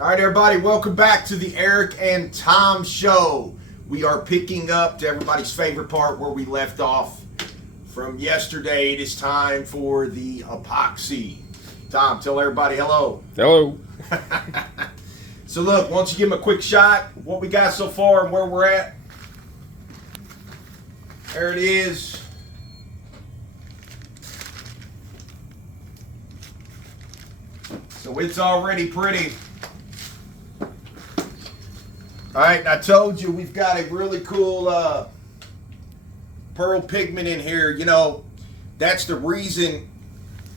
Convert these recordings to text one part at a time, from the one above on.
All right, everybody, welcome back to the Eric and Tom Show. We are picking up to everybody's favorite part where we left off from yesterday. It is time for the epoxy. Tom, tell everybody hello. Hello. So look, why don't you give them a quick shot, what we got so far and where we're at. There it is. So it's already pretty. All right, and I told you we've got a really cool pearl pigment in here. You know, that's the reason,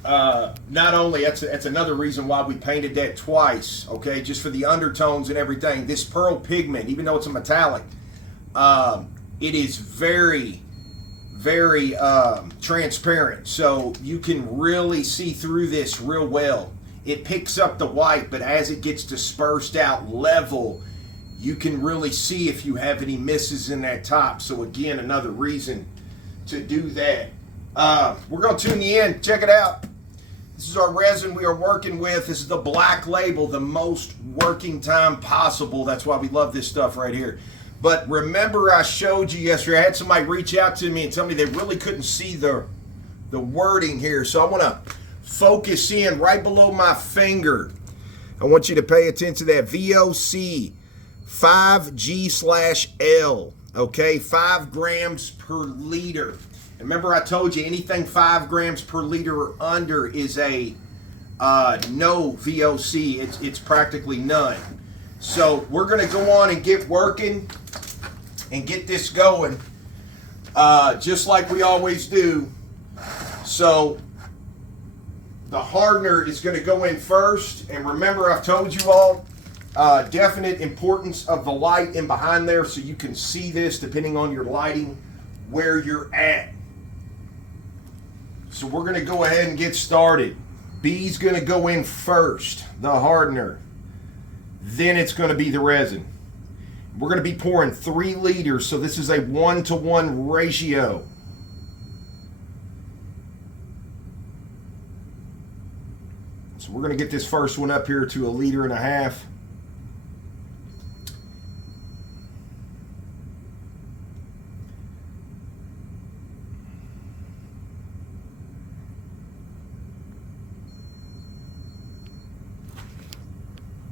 not only, that's another reason why we painted that twice, okay, just for the undertones and everything. This pearl pigment, even though it's a metallic, it is very, very transparent. So you can really see through this real well. It picks up the white, but as it gets dispersed out level, you can really see if you have any misses in that top. So again, another reason to do that. We're going to tune you in. Check it out. This is our resin we are working with. This is the Black Label, the most working time possible. That's why we love this stuff right here. But remember, I showed you yesterday, I had somebody reach out to me and tell me they really couldn't see the wording here. So I want to focus in right below my finger. I want you to pay attention to that VOC 5G/L, okay, 5 grams per liter. And remember, I told you anything 5 grams per liter or under is a no VOC. It's practically none. So we're going to go on and get working and get this going, just like we always do. So the hardener is going to go in first, and remember, I've told you all, definite importance of the light in behind there so you can see this depending on your lighting where you're at. So we're going to go ahead and get started. B's going to go in first, the hardener. Then it's going to be the resin. We're going to be pouring 3 liters, so this is a 1-to-1 ratio. So we're going to get this first one up here to 1.5 liters.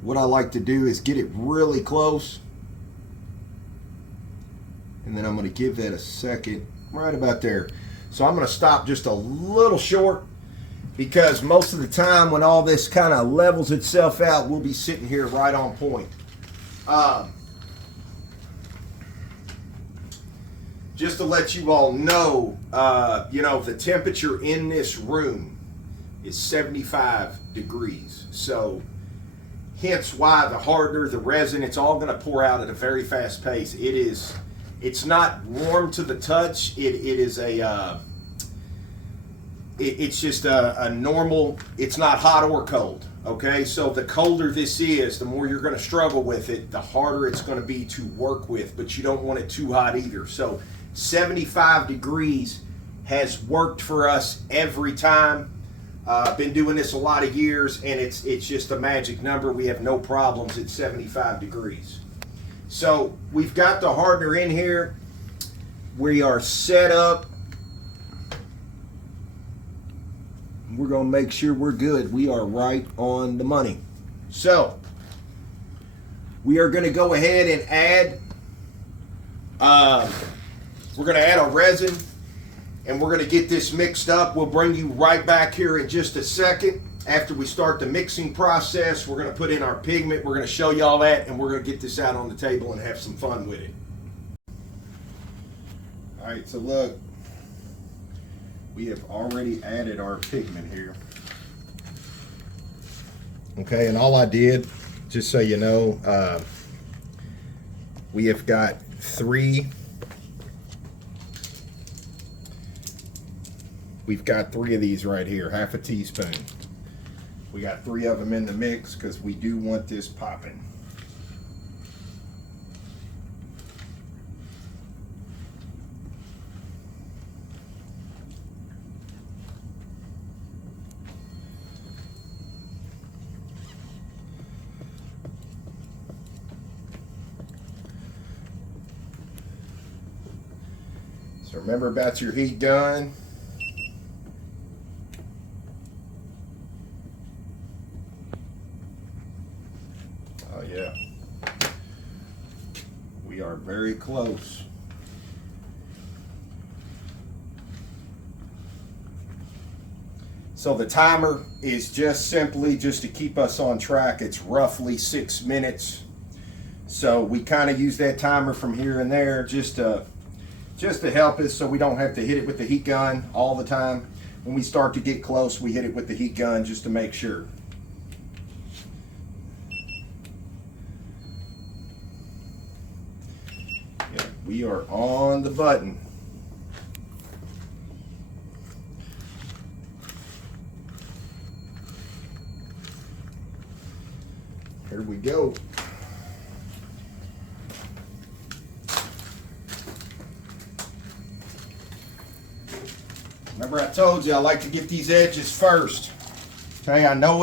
What I like to do is get it really close, and then I'm going to give that a second right about there. So I'm going to stop just a little short, because most of the time when all this kind of levels itself out, we'll be sitting here right on point. Just to let you all know, you know, the temperature in this room is 75 degrees. So hence why the hardener, the resin, it's all going to pour out at a very fast pace. It's not warm to the touch. It's just a normal, it's not hot or cold, okay? So the colder this is, the more you're going to struggle with it, the harder it's going to be to work with, but you don't want it too hot either. So 75 degrees has worked for us every time. Been doing this a lot of years, and it's just a magic number. We have no problems at 75 degrees. So we've got the hardener in here. We are set up. We're going to make sure we're good. We are right on the money. So we are going to go ahead and add, we're going to add our resin, and we're going to get this mixed up. We'll bring you right back here in just a second. After we start the mixing process, we're going to put in our pigment. We're going to show you all that, and we're going to get this out on the table and have some fun with it. All right, so look, we have already added our pigment here. Okay, and all I did, just so you know, we have got 3. We've got 3 of these right here, half a teaspoon. We got 3 of them in the mix because we do want this popping. So remember about your heat gun. Oh yeah. We are very close. So the timer is just simply just to keep us on track. It's roughly 6 minutes. So we kind of use that timer from here and there just to help us so we don't have to hit it with the heat gun all the time. When we start to get close, we hit it with the heat gun just to make sure. Yeah, we are on the button. Here we go. Remember I told you I like to get these edges first. Okay, I know it.